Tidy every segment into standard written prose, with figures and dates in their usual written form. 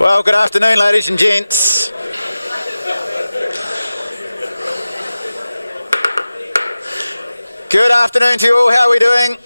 Well, good afternoon, ladies and gents. Good afternoon to you all. How are we doing?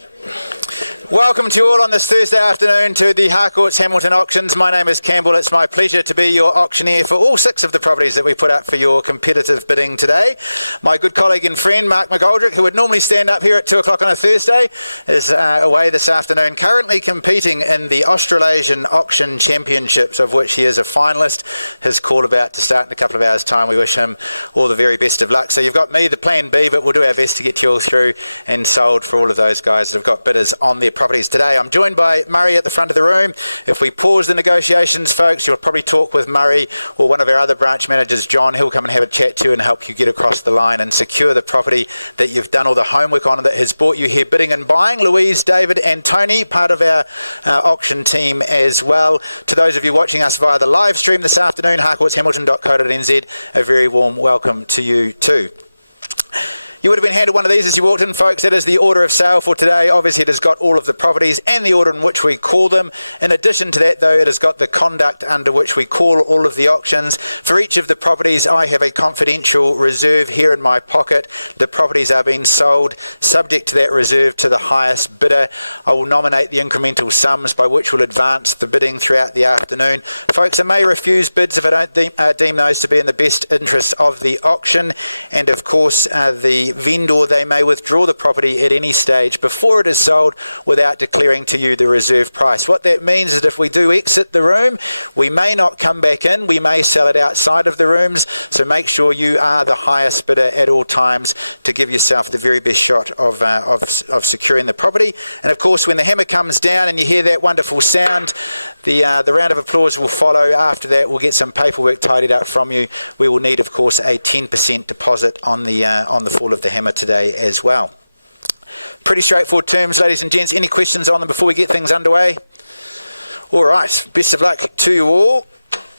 Welcome to you all on this Thursday afternoon to the Harcourts Hamilton Auctions. My name is Campbell. It's my pleasure to be your auctioneer for all 6 of the properties that we put up for your competitive bidding today. My good colleague and friend, Mark McGoldrick, who would normally stand up here at 2 o'clock on a Thursday, is away this afternoon, currently competing in the Australasian Auction Championships, of which he is a finalist. His call about to start in a couple of hours' time. We wish him all the very best of luck. So you've got me, the plan B, but we'll do our best to get you all through and sold for all of those guys that have got bidders on their properties today. I'm joined by Murray at the front of the room. If we pause the negotiations, folks, you'll probably talk with Murray or one of our other branch managers, John. He'll come and have a chat to you and help you get across the line and secure the property that you've done all the homework on and that has brought you here bidding and buying. Louise, David and Tony, part of our auction team as well. To those of you watching us via the live stream this afternoon, harcourtshamilton.co.nz, a very warm welcome to you too. You would have been handed one of these as you walked in, folks. That is the order of sale for today. Obviously, it has got all of the properties and the order in which we call them. In addition to that, though, it has got the conduct under which we call all of the auctions. For each of the properties, I have a confidential reserve here in my pocket. The properties are being sold subject to that reserve to the highest bidder. I will nominate the incremental sums by which we'll advance the bidding throughout the afternoon. Folks, I may refuse bids if I don't deem those to be in the best interests of the auction. And, of course, the vendor, they may withdraw the property at any stage before it is sold without declaring to you the reserve price. What that means is if we do exit the room, we may not come back in. We may sell it outside of the rooms. So make sure you are the highest bidder at all times to give yourself the very best shot of securing the property. And of course, when the hammer comes down and you hear that wonderful sound, the round of applause will follow. After that, we'll get some paperwork tidied up from you. We will need, of course, a 10% deposit on the fall of the hammer today as well. Pretty straightforward terms, ladies and gents. Any questions on them before we get things underway? All right, best of luck to you all.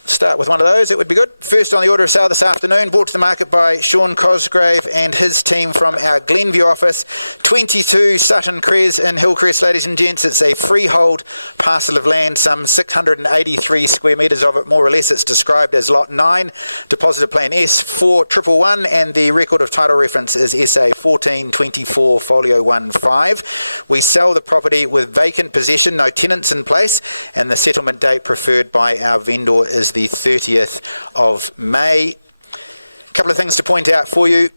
Start with one of those, it would be good. First on the order of sale this afternoon, brought to the market by Sean Cosgrave and his team from our Glenview office. 22 Sutton Cres in Hillcrest, ladies and gents. It's a freehold parcel of land, some 683 square metres of it, more or less. It's described as Lot 9, Depositor Plan S4111, and the record of title reference is SA 1424 Folio 15. We sell the property with vacant possession, no tenants in place, and the settlement date preferred by our vendor is the 30th of May. A couple of things to point out for you.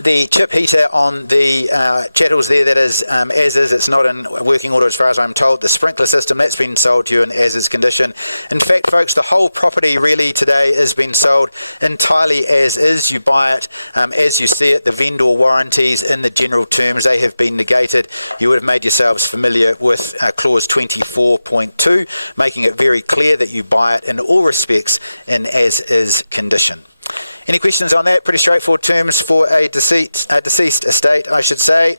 The chip heater on the chattels there, that is as is. It's not in working order as far as I'm told. The sprinkler system, that's been sold to you in as is condition. In fact, folks, the whole property really today has been sold entirely as is. You buy it as you see it. The vendor warranties in the general terms, they have been negated. You would have made yourselves familiar with clause 24.2, making it very clear that you buy it in all respects in as is condition. Any questions on that? Pretty straightforward terms for a deceased estate, I should say.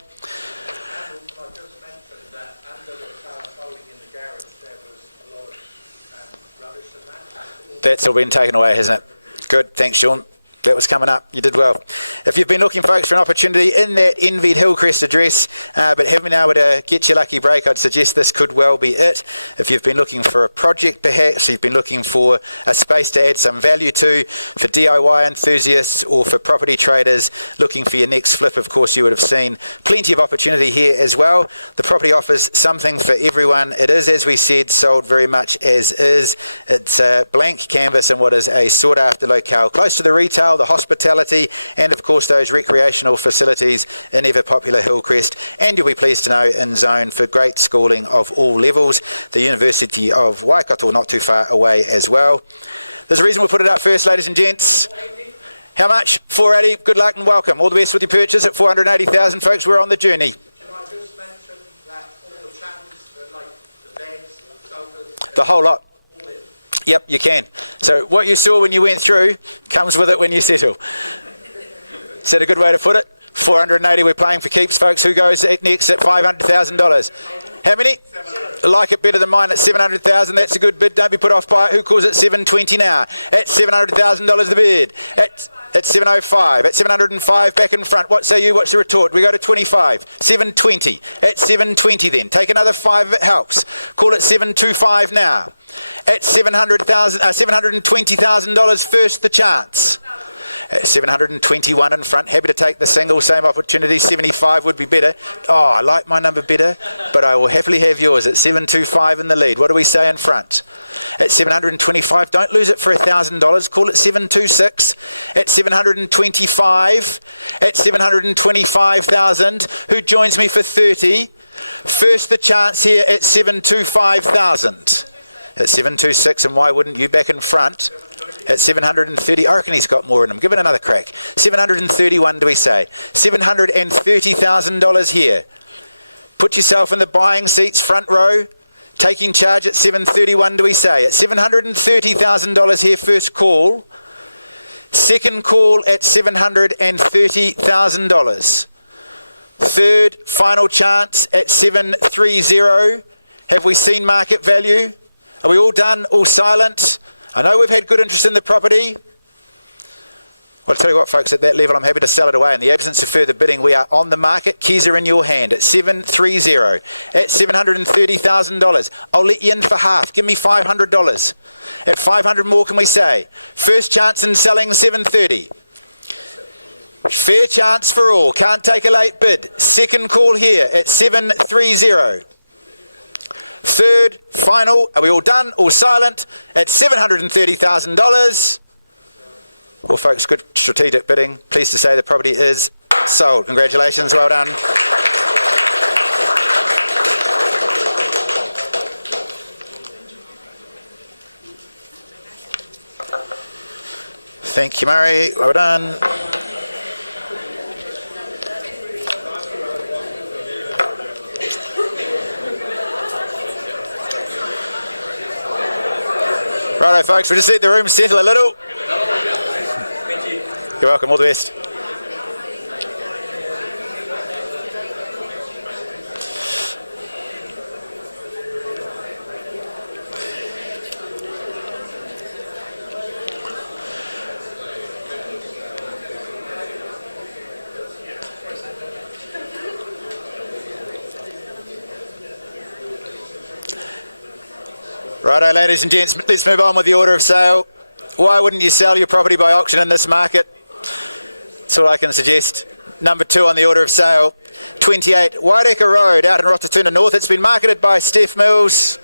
That's all been taken away, hasn't it? Good, thanks, Sean. That was coming up. You did well. If you've been looking, folks, for an opportunity in that envied Hillcrest address, but haven't been able to get your lucky break, I'd suggest this could well be it. If you've been looking for a project, perhaps, you've been looking for a space to add some value to, for DIY enthusiasts or for property traders looking for your next flip, of course, you would have seen plenty of opportunity here as well. The property offers something for everyone. It is, as we said, sold very much as is. It's a blank canvas in what is a sought-after locale, close to the retail, the hospitality, and of course those recreational facilities in ever popular Hillcrest, and you'll be pleased to know in zone for great schooling of all levels. The University of Waikato not too far away as well. There's a reason we put it up first, ladies and gents. How much? 480. Good luck and welcome. All the best with your purchase at 480,000, folks. We're on the journey. Can I just mention that all the channels, like the beds, the sofas, the whole lot. all in? Yep, you can. So what you saw when you went through comes with it when you settle. Is that a good way to put it? 480 we're playing for keeps, folks. Who goes next at $500,000? How many? Like it better than mine at 700,000. That's a good bid. Don't be put off by it. Who calls it 720 now? At $700,000 the bid. At 705. At 705 back in front. What say you? What's the retort? We go to 25. 720. At 720 then. Take another 5 if it helps. Call it 725 now. At $720,000 first the chance. At 721 in front, happy to take the single, same opportunity. 75 would be better. Oh, I like my number better, but I will happily have yours at 725 in the lead. What do we say in front? At 725, don't lose it for $1,000. Call it 726. At 725, at 725,000. Who joins me for 30? First the chance here at 725,000. At 726, and why wouldn't you back in front? At 730, I reckon he's got more in him. Give it another crack. 731, do we say? $730,000 here. Put yourself in the buying seats, front row. Taking charge at 731, do we say? At $730,000 here, first call. Second call at $730,000. Third, final chance at 730. Have we seen market value? Are we all done? All silent? I know we've had good interest in the property. Well, I'll tell you what, folks, at that level, I'm happy to sell it away. In the absence of further bidding, we are on the market. Keys are in your hand at 730. At $730,000. I'll let you in for half. Give me $500. At 500 more, can we say? First chance in selling 730. Fair chance for all. Can't take a late bid. Second call here at 730. Third, final, are we all done? All silent? At $730,000. Well, folks, good strategic bidding. Pleased to say the property is sold. Congratulations, well done. Thank you, Murray. Well done. Righto, folks, we'll just let the room settle a little. Thank you. You're welcome, all the best. Righto, ladies and gents, let's move on with the order of sale. Why wouldn't you sell your property by auction in this market? That's all I can suggest. Number 2 on the order of sale, 28 Waireka Road out in Rotatuna North. It's been marketed by Steph Mills.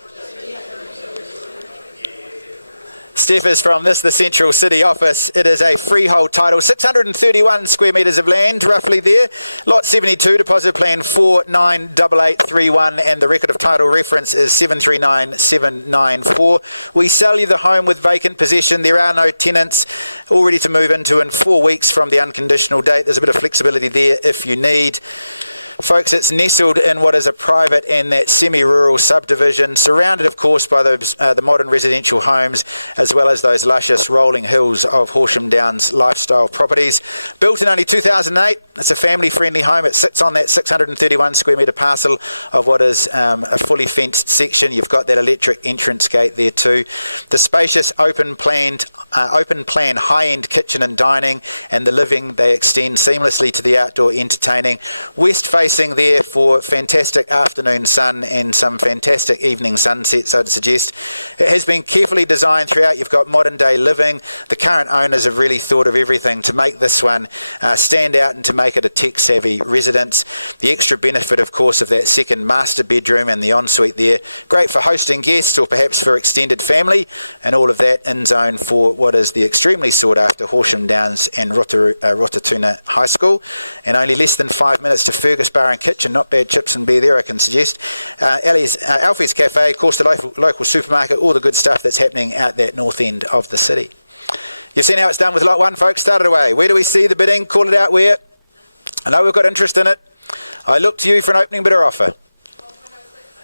Steph is from the Central City office. It is a freehold title, 631 square metres of land, roughly there. Lot 72, deposit plan 498831, and the record of title reference is 739794. We sell you the home with vacant possession. There are no tenants, all ready to move into in 4 weeks from the unconditional date. There's a bit of flexibility there if you need. Folks, it's nestled in what is a private and that semi-rural subdivision, surrounded of course by the modern residential homes, as well as those luscious rolling hills of Horsham Downs lifestyle properties. Built in only 2008, it's a family-friendly home. It sits on that 631 square metre parcel of what is a fully fenced section. You've got that electric entrance gate there too. The spacious open plan high-end kitchen and dining, and the living, they extend seamlessly to the outdoor entertaining. West facing there for fantastic afternoon sun and some fantastic evening sunsets, I'd suggest. It has been carefully designed throughout. You've got modern day living. The current owners have really thought of everything to make this one stand out and to make it a tech savvy residence. The extra benefit of course of that second master bedroom and the ensuite there, great for hosting guests or perhaps for extended family, and all of that in zone for what is the extremely sought after Horsham Downs and Rotorua High School, and only less than 5 minutes to Fergus Bar and Kitchen. Not bad chips and beer there, I can suggest. Alfie's Cafe, of course, the local supermarket, all the good stuff that's happening out that north end of the city. You've seen how it's done with lot one, folks. Started away. Where do we see the bidding? Call it out where? I know we've got interest in it. I look to you for an opening bidder offer.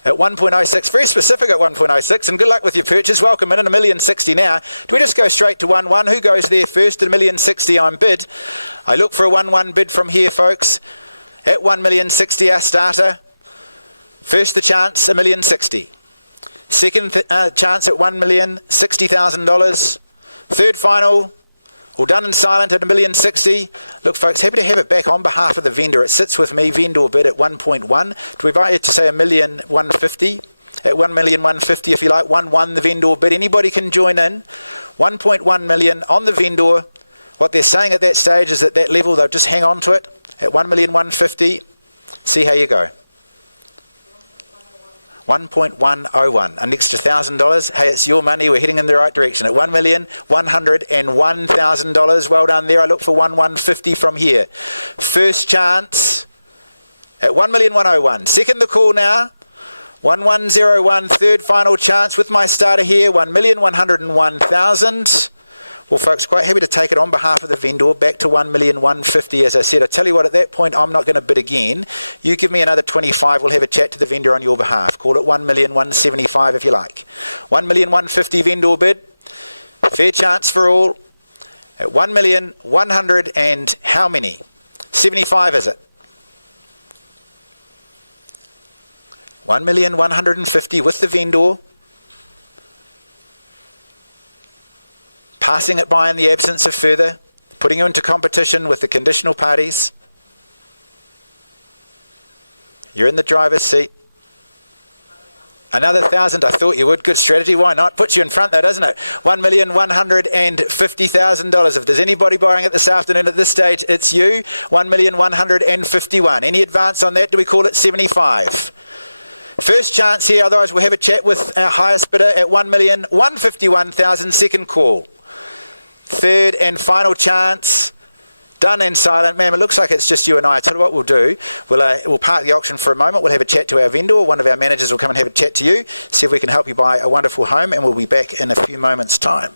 At 1.06, very specific at 1.06, and good luck with your purchase. Welcome in at $1,060,000 now. Do we just go straight to 1-1? Who goes there first at $1,060,000 on bid? I look for a 1-1 bid from here, folks. At $1,060,000 our starter. First the chance, $1,060,000. Second chance at $1,060,000. Third final, all done and silent at $1,060,000. Look, folks, happy to have it back on behalf of the vendor. It sits with me, vendor bid at 1.1. Do we invite you to say $1,150,000? At $1,150,000 if you like. 1-1 the vendor bid. Anybody can join in. 1.1 million on the vendor. What they're saying at that stage is at that level they'll just hang on to it at $1,150,000. See how you go. 1.101, an extra $1,000. Hey, it's your money. We're heading in the right direction at $1,101,000. Well done there. I look for 1,150 from here. First chance at 1,101. Second the call now. 1101. Third final chance with my starter here. 1,101,000. Well, folks, quite happy to take it on behalf of the vendor back to 1,150,000. As I said, I tell you what, at that point, I'm not going to bid again. You give me another 25. We'll have a chat to the vendor on your behalf. Call it 1,175,000 if you like. 1,150,000 vendor bid. Fair chance for all. At 1,100,000 and how many? 75, is it? 1,150,000 with the vendor. Passing it by in the absence of further, putting you into competition with the conditional parties. You're in the driver's seat. Another 1,000, I thought you would. Good strategy, why not? Puts you in front though, doesn't it? $1,150,000. If there's anybody buying it this afternoon at this stage, it's you. 1,151,000. Any advance on that? Do we call it 75? First chance here, otherwise we'll have a chat with our highest bidder at 1,151,000. Second call. Third and final chance. Done and silent. Ma'am, it looks like it's just you and I. I tell you what we'll do. We'll park the auction for a moment. We'll have a chat to our vendor. One of our managers will come and have a chat to you, see if we can help you buy a wonderful home, and we'll be back in a few moments' time.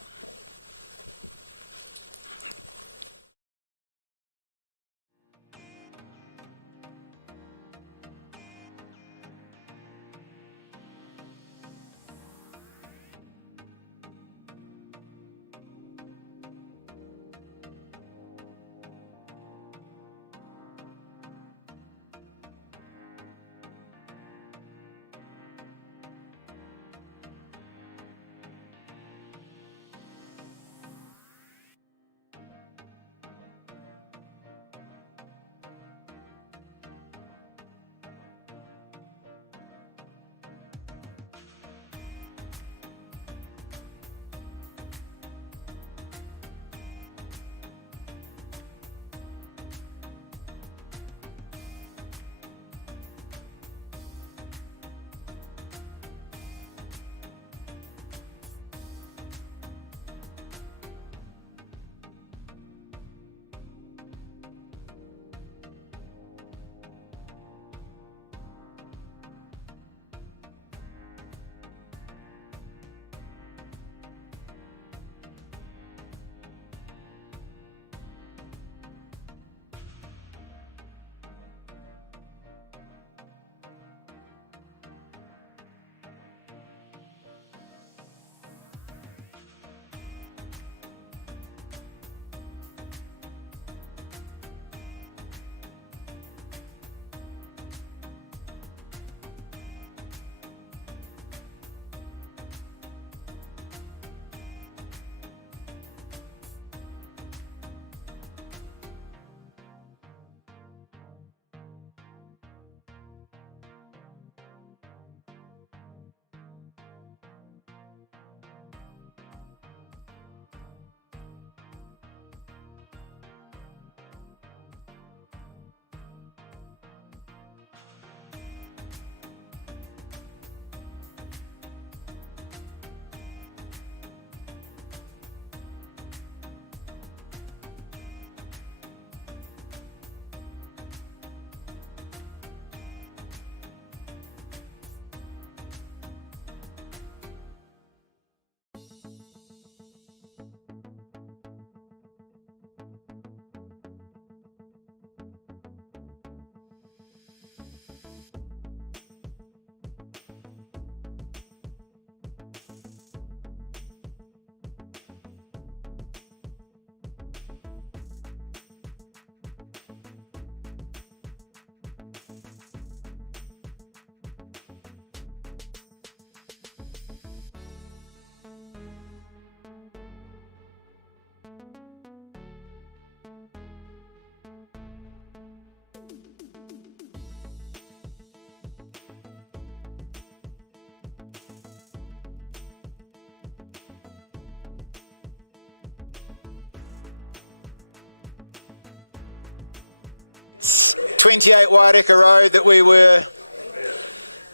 28 Waireka Road that we were...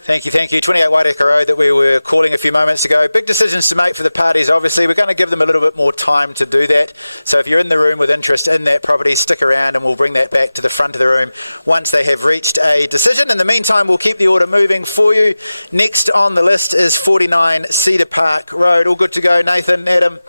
Thank you. 28 Waireka Road that we were calling a few moments ago. Big decisions to make for the parties, obviously. We're going to give them a little bit more time to do that. So if you're in the room with interest in that property, stick around and we'll bring that back to the front of the room once they have reached a decision. In the meantime, we'll keep the order moving for you. Next on the list is 49 Cedar Park Road. All good to go, Nathan, Adam?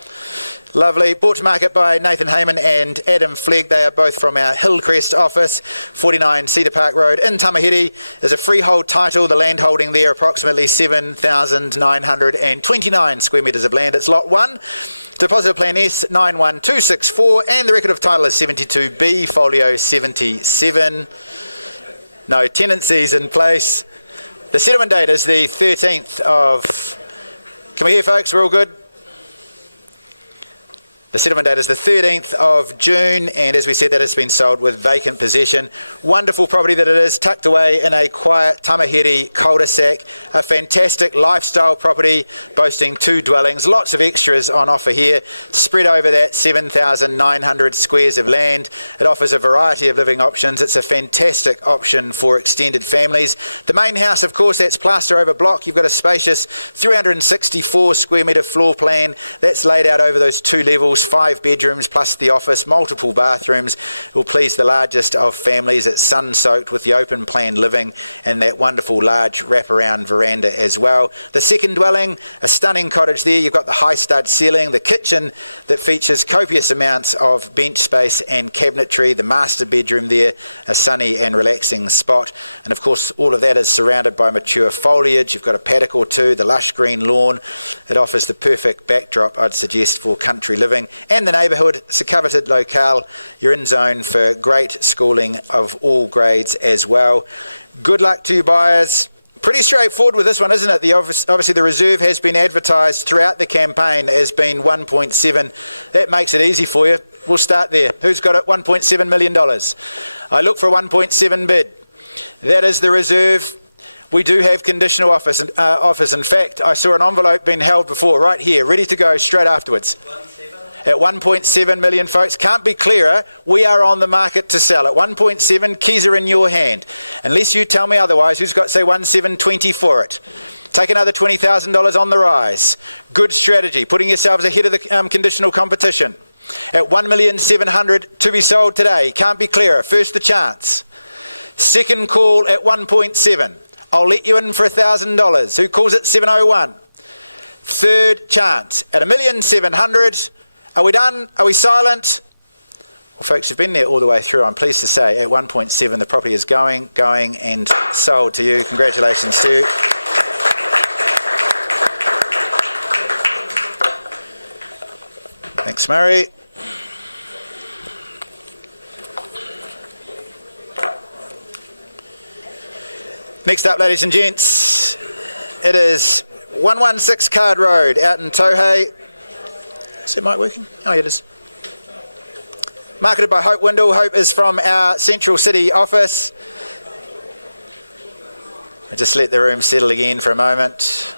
Lovely. Brought to market by Nathan Heyman and Adam Flegg. They are both from our Hillcrest office. 49 Cedar Park Road in Tamahere is a freehold title. The land holding there approximately 7,929 square metres of land. It's lot 1. Deposit plan S91264 and the record of title is 72B, folio 77. No tenancies in place. The settlement date is the 13th of... Can we hear, folks? We're all good? The settlement date is the 13th of June, and as we said, that has been sold with vacant possession. Wonderful property that it is, tucked away in a quiet Tamahere cul-de-sac. A fantastic lifestyle property, boasting 2 dwellings. Lots of extras on offer here, spread over that 7,900 squares of land. It offers a variety of living options. It's a fantastic option for extended families. The main house, of course, that's plaster over block. You've got a spacious 364 square metre floor plan. That's laid out over those 2 levels. 5 bedrooms plus the office, multiple bathrooms. It will please the largest of families. It's sun-soaked with the open plan living and that wonderful large wraparound veranda as well. The second dwelling, a stunning cottage there. You've got the high stud ceiling, the kitchen that features copious amounts of bench space and cabinetry, the master bedroom there, a sunny and relaxing spot. And of course, all of that is surrounded by mature foliage. You've got a paddock or 2, the lush green lawn. It offers the perfect backdrop, I'd suggest, for country living. And the neighbourhood, it's a coveted locale. You're in zone for great schooling of all grades as well. Good luck to you buyers. Pretty straightforward with this one, isn't it? Obviously the reserve has been advertised throughout the campaign as being 1.7. That makes it easy for you. We'll start there. Who's got it? $1.7 million. I look for a 1.7 bid. That is the reserve. We do have conditional offers. In fact, I saw an envelope being held before, right here, ready to go straight afterwards. At 1.7 million, folks. Can't be clearer. We are on the market to sell. At 1.7, keys are in your hand. Unless you tell me otherwise, who's got, say, 1.720 for it? Take another $20,000 on the rise. Good strategy, putting yourselves ahead of the conditional competition. At 1,700,000 to be sold today. Can't be clearer. First the chance. Second call at 1.7. I'll let you in for $1,000. Who calls it 701? Third chance at 1,700,000. Are we done? Are we silent? Well, folks, you've been there all the way through. I'm pleased to say at 1.7 the property is going and sold to you. Congratulations to you. Thanks, Murray. Next up, ladies and gents, it is 116 Card Road out in Tohei. Is that mic working? Oh, yeah, it is. Marketed by Hope Windle. Hope is from our Central City office. I'll just let the room settle again for a moment.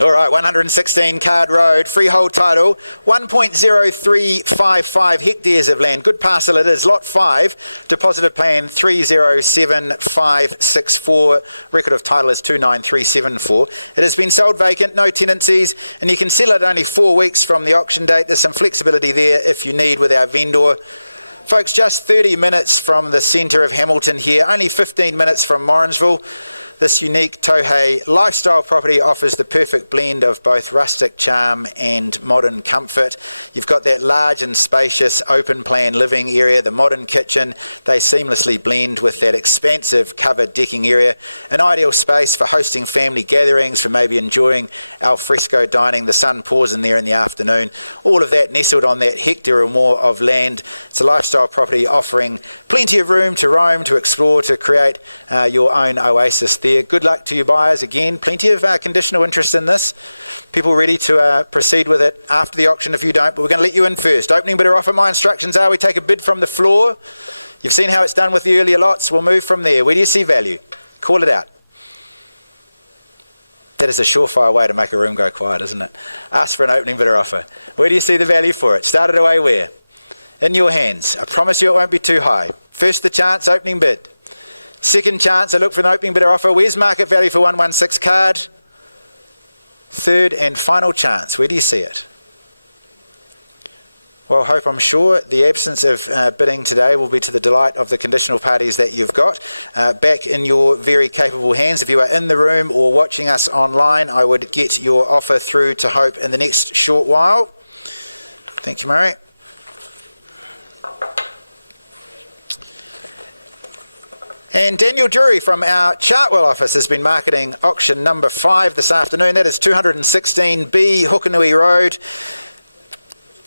All right, 116 Card Road, freehold title, 1.0355 hectares of land. Good parcel it is, lot 5, deposited plan 307564, record of title is 29374. It has been sold vacant, no tenancies, and you can sell it only 4 weeks from the auction date. There's some flexibility there if you need with our vendor. Folks, just 30 minutes from the centre of Hamilton here, only 15 minutes from Morrinsville. This unique Tohei lifestyle property offers the perfect blend of both rustic charm and modern comfort. You've got that large and spacious open plan living area, the modern kitchen. They seamlessly blend with that expansive covered decking area. An ideal space for hosting family gatherings, for maybe enjoying al fresco dining. The sun pours in there in the afternoon. All of that nestled on that hectare or more of land. It's a lifestyle property offering plenty of room to roam, to explore, to create your own oasis there. Good luck to you buyers again. Plenty of conditional interest in this. People ready to proceed with it after the auction if you don't, but we're going to let you in first. Opening bidder offer, my instructions are we take a bid from the floor. You've seen how it's done with the earlier lots. We'll move from there. Where do you see value? Call it out. That is a surefire way to make a room go quiet, isn't it? Ask for an opening bidder offer. Where do you see the value for it? Start it away where? In your hands. I promise you it won't be too high. First the chance, opening bid. Second chance, I look for an opening bidder offer. Where's market value for 116 card? Third and final chance. Where do you see it? Well, Hope, I'm sure the absence of bidding today will be to the delight of the conditional parties that you've got back in your very capable hands. If you are in the room or watching us online, I would get your offer through to Hope in the next short while. Thank you, Murray. And Daniel Drury from our Chartwell office has been marketing auction number 5 this afternoon. That is 216B Hukanui Road.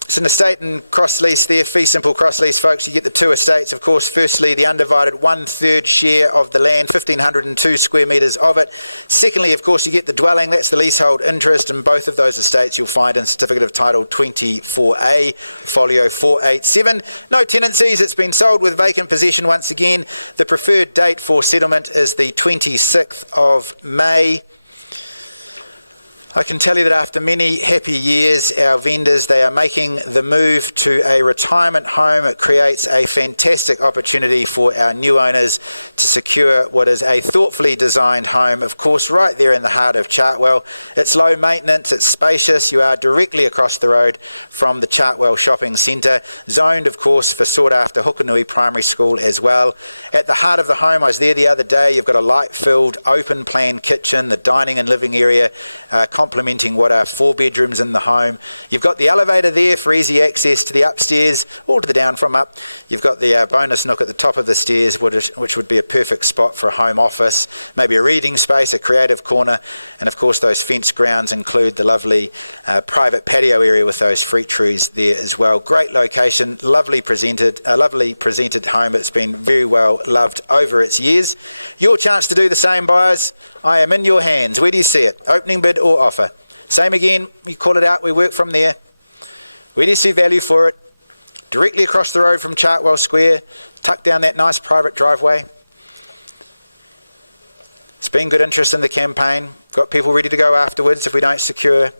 It's an estate in cross-lease there, fee simple cross-lease, folks. You get the 2 estates, of course. Firstly, the undivided 1/3 share of the land, 1,502 square metres of it. Secondly, of course, you get the dwelling. That's the leasehold interest. And both of those estates you'll find in Certificate of Title 24A, folio 487. No tenancies. It's been sold with vacant possession once again. The preferred date for settlement is the 26th of May. I can tell you that after many happy years, our vendors, they are making the move to a retirement home. It creates a fantastic opportunity for our new owners to secure what is a thoughtfully designed home, of course, right there in the heart of Chartwell. It's low maintenance, it's spacious. You are directly across the road from the Chartwell Shopping Centre, zoned, of course, for sought-after Hukanui Primary School as well. At the heart of the home, I was there the other day, you've got a light-filled, open-plan kitchen, the dining and living area, complementing what are 4 bedrooms in the home. You've got the elevator there for easy access to the upstairs or to the down from up. You've got the bonus nook at the top of the stairs, which would be a perfect spot for a home office, maybe a reading space, a creative corner, and of course those fenced grounds include the lovely private patio area with those fruit trees there as well. Great location, lovely presented home. It's been very well loved over its years. Your chance to do the same, buyers. I am in your hands. Where do you see it? Opening bid or offer? Same again, you call it out, we work from there. Where do you see value for it? Directly across the road from Chartwell Square, tucked down that nice private driveway. It's been good interest in the campaign. Got people ready to go afterwards if we don't secure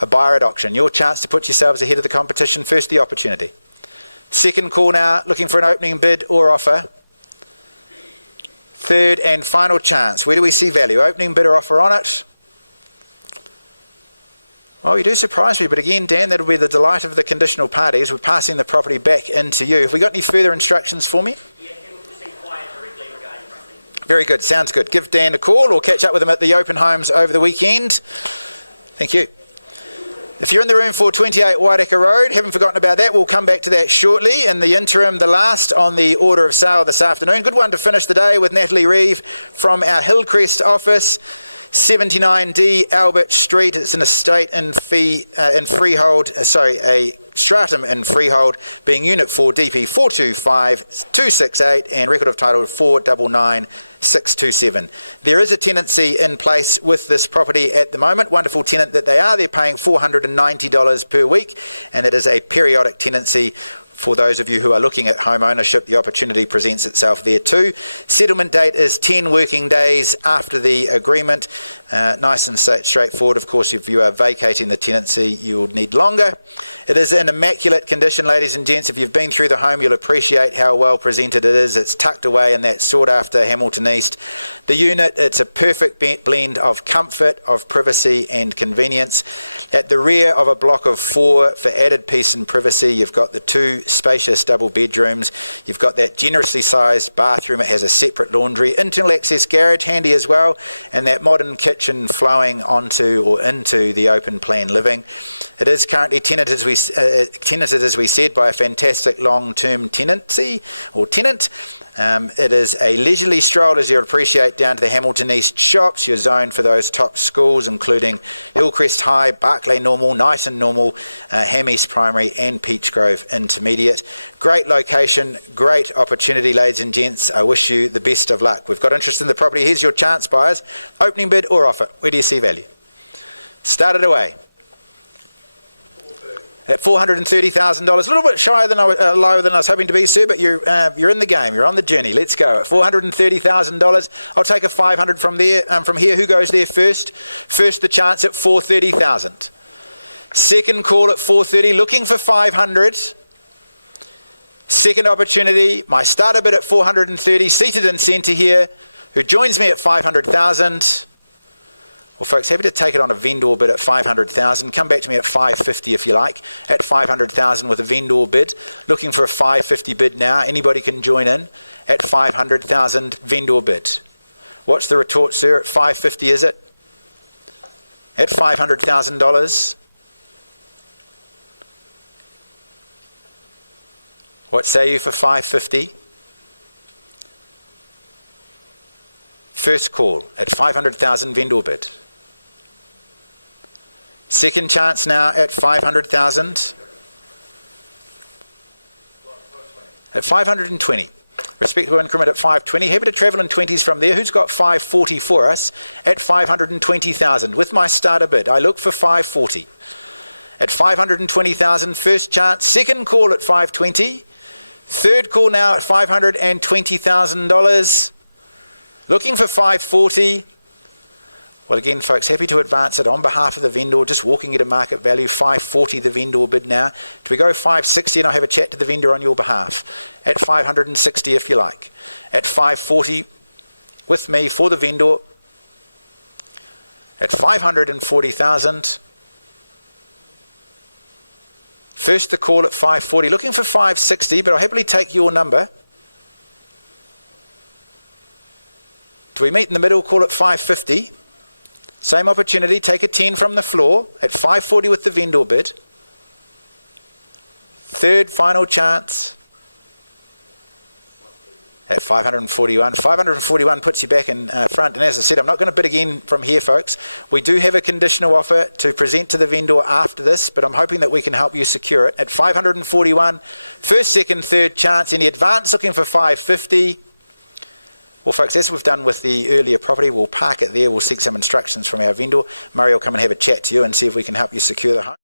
a buyer at auction. Your chance to put yourselves ahead of the competition. First, the opportunity. Second call now, looking for an opening bid or offer. Third and final chance. Where do we see value? Opening bid or offer on it? Well, you do surprise me, but again, Dan, that'll be the delight of the conditional parties. We're passing the property back into you. Have we got any further instructions for me? Yeah, he'll just inquire directly regarding property. Very good, sounds good. Give Dan a call or catch up with him at the open homes over the weekend. Thank you. If you're in the room for 28 Waireka Road, haven't forgotten about that. We'll come back to that shortly. In the interim, the last on the order of sale this afternoon. Good one to finish the day with Natalie Reeve from our Hillcrest office. 79D Albert Street. It's an estate in freehold, a stratum in freehold, being Unit 4 DP 425268 and record of title 499627. There is a tenancy in place with this property at the moment. Wonderful tenant that they are. They're paying $490 per week, and it is a periodic tenancy. For those of you who are looking at home ownership, the opportunity presents itself there too. Settlement date is 10 working days after the agreement. Nice and straightforward. Of course, if you are vacating the tenancy, you'll need longer. It is in immaculate condition, ladies and gents. If you've been through the home, you'll appreciate how well presented it is. It's tucked away in that sought-after Hamilton East. The unit, it's a perfect blend of comfort, of privacy and convenience. At the rear of a block of 4, for added peace and privacy, you've got the 2 spacious double bedrooms. You've got that generously sized bathroom. It has a separate laundry, internal access garage handy as well, and that modern kitchen flowing onto or into the open plan living. It is currently tenanted, as we said, by a fantastic long-term tenancy or tenant. It is a leisurely stroll, as you'll appreciate, down to the Hamilton East shops. You're zoned for those top schools, including Hillcrest High, Barclay Normal, Knighton Normal, Ham East Primary and Peachgrove Intermediate. Great location, great opportunity, ladies and gents. I wish you the best of luck. We've got interest in the property. Here's your chance, buyers. Opening bid or offer. Where do you see value? Start it away. At $430,000, a little bit lower than I was hoping to be, sir, but you're in the game. You're on the journey. Let's go. At $430,000, I'll take a 500 from there. From here, who goes there first? First, the chance at 430,000. Second call at 430, looking for 500. Second opportunity, my starter bid at 430, seated in centre here, who joins me at 500,000. Well, folks, happy to take it on a vendor bid at 500,000. Come back to me at 550 if you like. At 500,000 with a vendor bid. Looking for a 550 bid now. Anybody can join in at 500,000 vendor bid. What's the retort, sir? At 550 is it? At $500,000. What say you for 550? First call at 500,000 vendor bid. Second chance now at 500,000. At 520. Respectable increment at 520. Happy to travel in 20s from there. Who's got 540 for us? At 520,000. With my starter bid, I look for 540. At 520,000, first chance. Second call at 520. Third call now at $520,000. Looking for 540. Well, again, folks, happy to advance it on behalf of the vendor, just walking at a market value, 540 the vendor bid now. Do we go 560 and I'll have a chat to the vendor on your behalf? At 560 if you like. At 540 with me for the vendor. At 540,000. First the call at 540, looking for 560, but I'll happily take your number. Do we meet in the middle, call at 550? Same opportunity, take a 10 from the floor at 540 with the vendor bid. Third final chance at 541. 541 puts you back in front. And as I said, I'm not going to bid again from here, folks. We do have a conditional offer to present to the vendor after this, but I'm hoping that we can help you secure it. At 541, first, second, third chance. Any advance looking for 550? Well, folks, as we've done with the earlier property, we'll park it there. We'll seek some instructions from our vendor. Murray will come and have a chat to you and see if we can help you secure the home.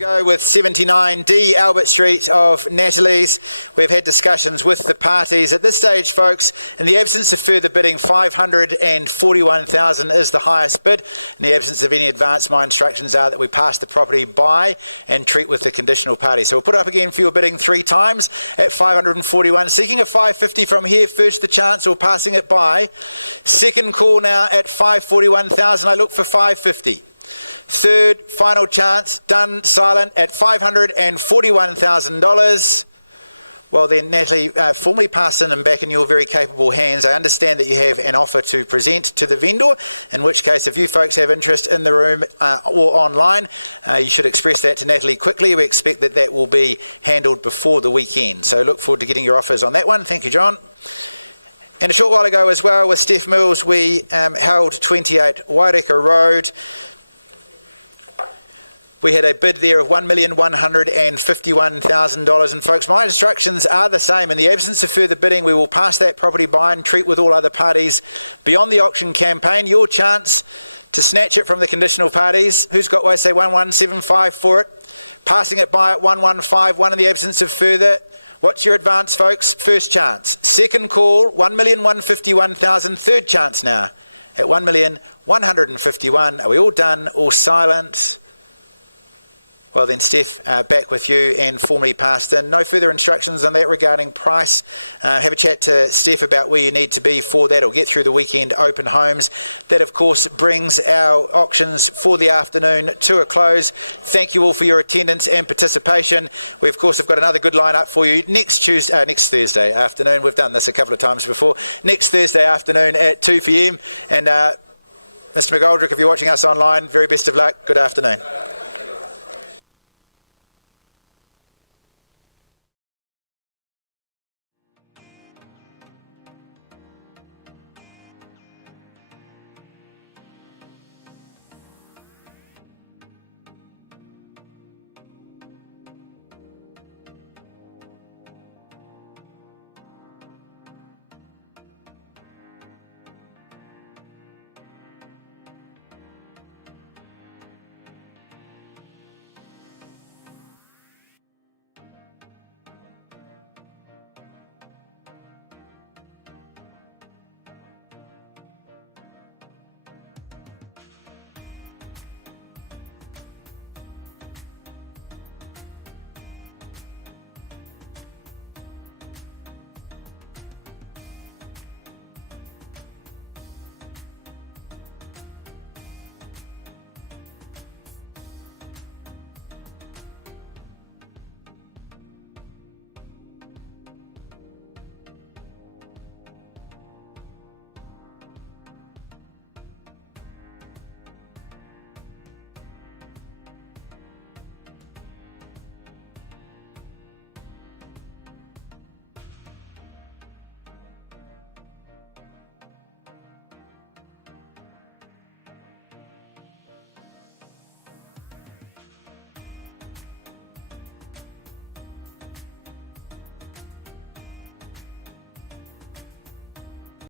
Go with 79D Albert Street of Natalie's. We've had discussions with the parties. At this stage, folks, in the absence of further bidding, 541,000 is the highest bid. In the absence of any advance, my instructions are that we pass the property by and treat with the conditional party. So we'll put it up again for your bidding 3 times at 541. Seeking a 550 from here, first the chance or passing it by. Second call now at 541,000. I look for 550. Third, final chance, done silent at $541,000. Well then, Natalie, formally pass in and back in your very capable hands. I understand that you have an offer to present to the vendor, in which case if you folks have interest in the room or online, you should express that to Natalie quickly. We expect that that will be handled before the weekend. So look forward to getting your offers on that one. Thank you, John. And a short while ago as well with Steph Mills, we held 28 Waireka Road. We had a bid there of $1,151,000. And folks, my instructions are the same. In the absence of further bidding, we will pass that property by and treat with all other parties beyond the auction campaign. Your chance to snatch it from the conditional parties. Who's got, say, 1175 for it? Passing it by at 1151 in the absence of further. What's your advance, folks? First chance. Second call, $1,151,000. Third chance now at $1,151,000. Are we all done? All silent? Well then, Steph, back with you and formally passed in. No further instructions on that regarding price. Have a chat to Steph about where you need to be for that, or get through the weekend open homes. That, of course, brings our auctions for the afternoon to a close. Thank you all for your attendance and participation. We, of course, have got another good lineup for you next Thursday afternoon. We've done this a couple of times before. Next Thursday afternoon at 2 p.m. And Mr. McGoldrick, if you're watching us online, very best of luck. Good afternoon.